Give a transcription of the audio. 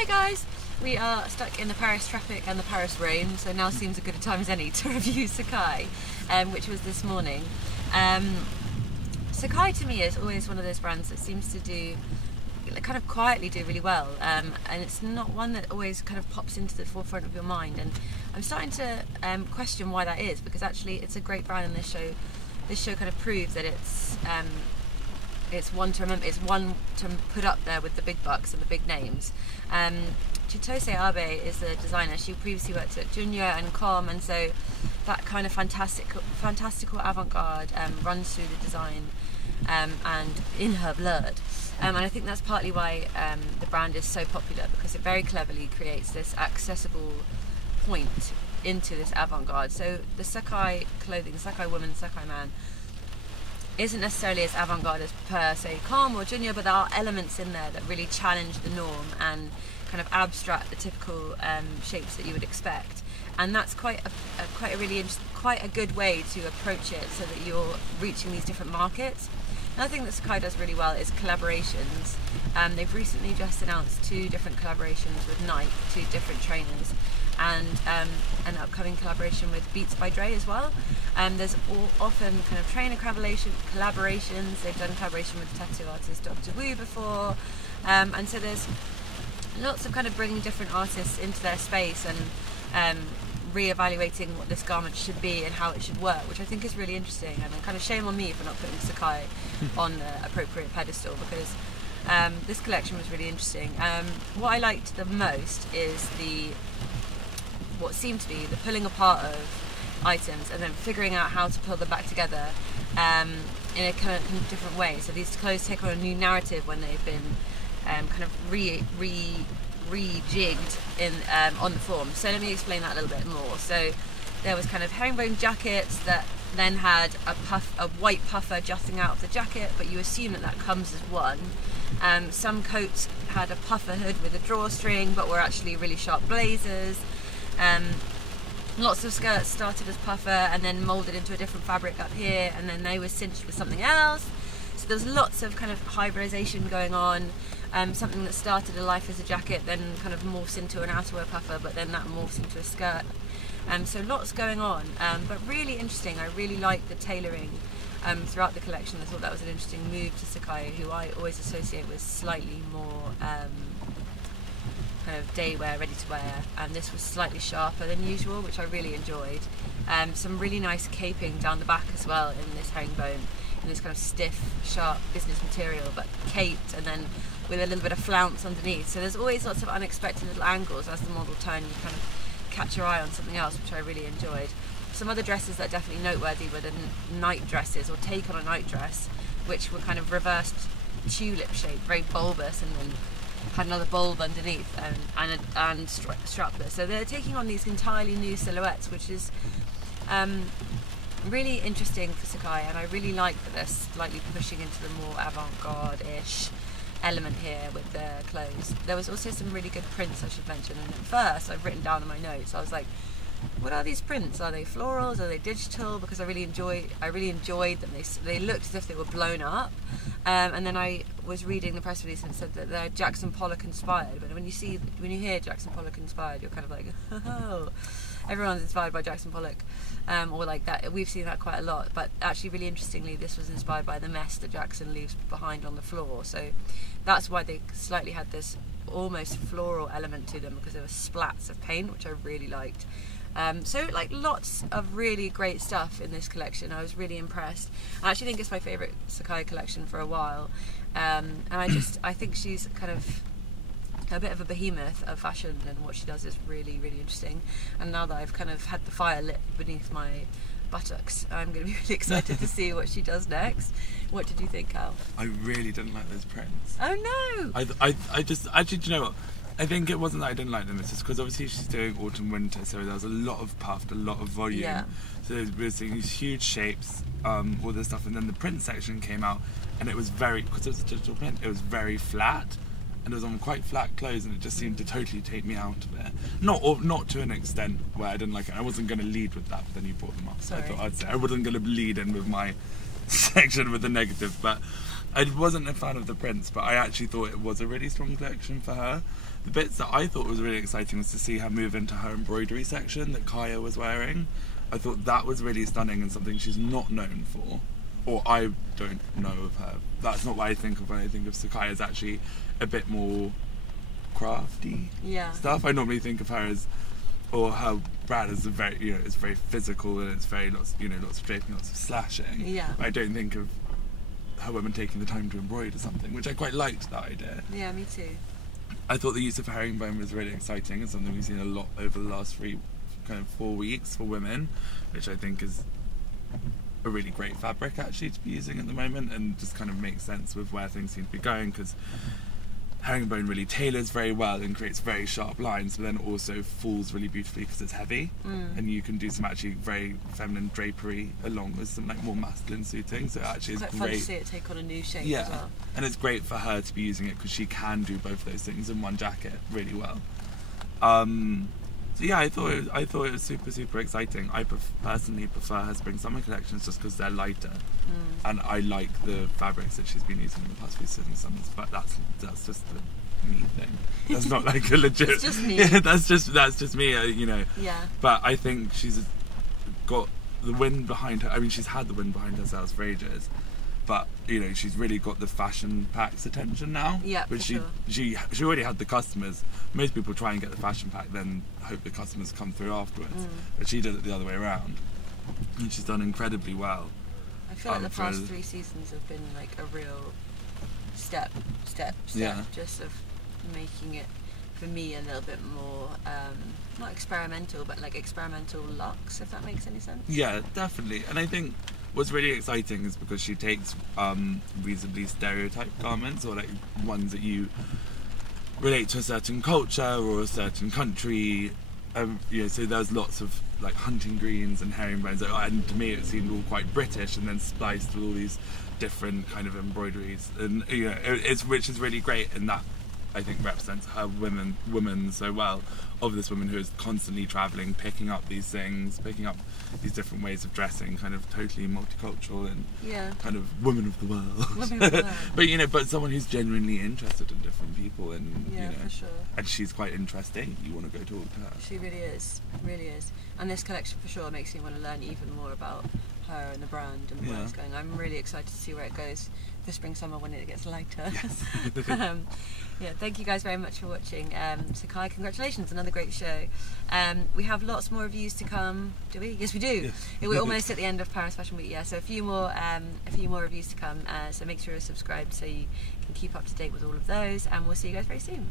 Hi guys! We are stuck in the Paris traffic and the Paris rain, so now seems a good time as any to review Sacai, which was this morning. Sacai to me is always one of those brands that seems to do, kind of quietly do really well, and it's not one that always kind of pops into the forefront of your mind, and I'm starting to question why that is, because actually it's a great brand, and this show kind of proves that it's one to remember, it's one to put up there with the big bucks and the big names. Chitose Abe is the designer. She previously worked at Junya and Comme, and so that kind of fantastical avant-garde runs through the design and in her blood. And I think that's partly why the brand is so popular, because it very cleverly creates this accessible point into this avant-garde. So the Sacai clothing, Sacai woman, Sacai man, isn't necessarily as avant-garde as per, say, Comme or Junya, but there are elements in there that really challenge the norm and kind of abstract the typical shapes that you would expect. And that's quite a good way to approach it, so that you're reaching these different markets. Another thing that Sacai does really well is collaborations. They've recently just announced 2 different collaborations with Nike, 2 different trainers, and an upcoming collaboration with Beats by Dre as well. There's often kind of trainer collaborations. They've done collaboration with tattoo artist Dr. Wu before, and so there's lots of kind of bringing different artists into their space and re-evaluating what this garment should be and how it should work, which I think is really interesting. And kind of shame on me for not putting Sacai on the appropriate pedestal, because this collection was really interesting. What I liked the most is what seemed to be the pulling apart of items and then figuring out how to pull them back together in a kind of different way. So these clothes take on a new narrative when they've been kind of rejigged in on the form. So let me explain that a little bit more. So there was kind of herringbone jackets that then had a white puffer jutting out of the jacket, but you assume that comes as one. Some coats had a puffer hood with a drawstring, but were actually really sharp blazers. Lots of skirts started as puffer and then moulded into a different fabric up here, and then they were cinched with something else. So there's lots of kind of hybridization going on. Something that started a life as a jacket then kind of morphs into an outerwear puffer, but then that morphs into a skirt. So lots going on, but really interesting. I really liked the tailoring throughout the collection. I thought that was an interesting move to Sacai, who I always associate with slightly more kind of day wear, ready to wear, and this was slightly sharper than usual, which I really enjoyed. Some really nice caping down the back as well in this herringbone, in this kind of stiff, sharp business material, but caped and then with a little bit of flounce underneath. So there's always lots of unexpected little angles as the model turned. You kind of catch your eye on something else, which I really enjoyed. Some other dresses that are definitely noteworthy were the night dresses, or take on a night dress, which were kind of reversed tulip shape, very bulbous, and then had another bulb underneath and strapless. So they're taking on these entirely new silhouettes, which is really interesting for Sacai, and I really like that they're slightly pushing into the more avant-garde-ish element here with their clothes. There was also some really good prints I should mention, and at first I've written down in my notes, I was like, what are these prints? Are they florals? Are they digital? Because I really enjoyed them. They looked as if they were blown up, and then I was reading the press release and it said that they're Jackson Pollock-inspired. But when you hear Jackson Pollock-inspired, you're kind of like, oh, everyone's inspired by Jackson Pollock, or like that. We've seen that quite a lot. But actually, really interestingly, this was inspired by the mess that Jackson leaves behind on the floor. So that's why they slightly had this almost floral element to them, because there were splats of paint, which I really liked. So like lots of really great stuff in this collection. I was really impressed. I actually think it's my favourite Sacai collection for a while, and I think she's kind of a bit of a behemoth of fashion, and what she does is really, really interesting. And now that I've kind of had the fire lit beneath my buttocks, I'm going to be really excited to see what she does next. What did you think, Cal? I really didn't like those prints. Oh no! I just actually, do you know what? I think it wasn't that I didn't like them, it's just because obviously she's doing autumn winter, so there was a lot of puffed, a lot of volume. Yeah. So we were seeing these huge shapes, all this stuff, and then the print section came out, and it was very, because it was a digital print, it was very flat, and it was on quite flat clothes, and it just seemed to totally take me out of it. Not to an extent where I didn't like it. I wasn't going to lead with that, but then you brought them up. So I thought I'd say I wasn't going to lead in with my section with the negative, but I wasn't a fan of the prints, but I actually thought it was a really strong collection for her. The bits that I thought was really exciting was to see her move into her embroidery section that Kaia was wearing. I thought that was really stunning and something she's not known for, or I don't know of her. That's not what I think of when I think of Sacai, as actually a bit more crafty stuff. I normally think of her as, or her brand as a very, it's very physical and it's very lots of draping, lots of slashing. Yeah. I don't think of her women taking the time to embroider something, which I quite liked that idea. Yeah, me too. I thought the use of herringbone was really exciting and something we've seen a lot over the last 4 weeks for women, which I think is a really great fabric actually to be using at the moment, and just kind of makes sense with where things seem to be going, because herringbone really tailors very well and creates very sharp lines, but then also falls really beautifully because it's heavy, and you can do some actually very feminine drapery along with some like more masculine suiting. So actually it's quite great fun to see it take on a new shape as well. And it's great for her to be using it because she can do both those things in one jacket really well. So yeah, I thought it was super exciting. I personally prefer her spring summer collections just because they're lighter, and I like the fabrics that she's been using in the past few summers. But that's just the me thing. That's not like a legit. It's just me. Yeah, that's just me. Yeah. But I think she's got the wind behind her. I mean, she's had the wind behind her sails for ages. But she's really got the fashion pack's attention now. Yeah, but she already had the customers. Most people try and get the fashion pack, then hope the customers come through afterwards. But she did it the other way around, and she's done incredibly well. I feel like the past 3 seasons have been like a real step, just of making it for me a little bit more not experimental, but like experimental luxe, if that makes any sense. Yeah, definitely. And I think what's really exciting is because she takes reasonably stereotyped garments, or like ones that you relate to a certain culture or a certain country. So there's lots of like hunting greens and herringbones, and to me it seemed all quite British, and then spliced with all these different kind of embroideries, and which is really great, and that I think represents her woman so well, of this woman who is constantly travelling, picking up these things, picking up these different ways of dressing, kind of totally multicultural and kind of woman of the world. Woman of the world. but someone who's genuinely interested in different people, and for sure. And she's quite interesting. You want to go talk to her. She really is. And this collection for sure makes me want to learn even more about her and the brand and where it's going. I'm really excited to see where it goes for spring summer when it gets lighter. Yes. Thank you guys very much for watching. Sacai, congratulations, another great show. We have lots more reviews to come. Do we? Yes, we do. Yes. We're almost at the end of Paris Fashion Week. So a few more reviews to come. So make sure you're subscribed so you can keep up to date with all of those, and we'll see you guys very soon.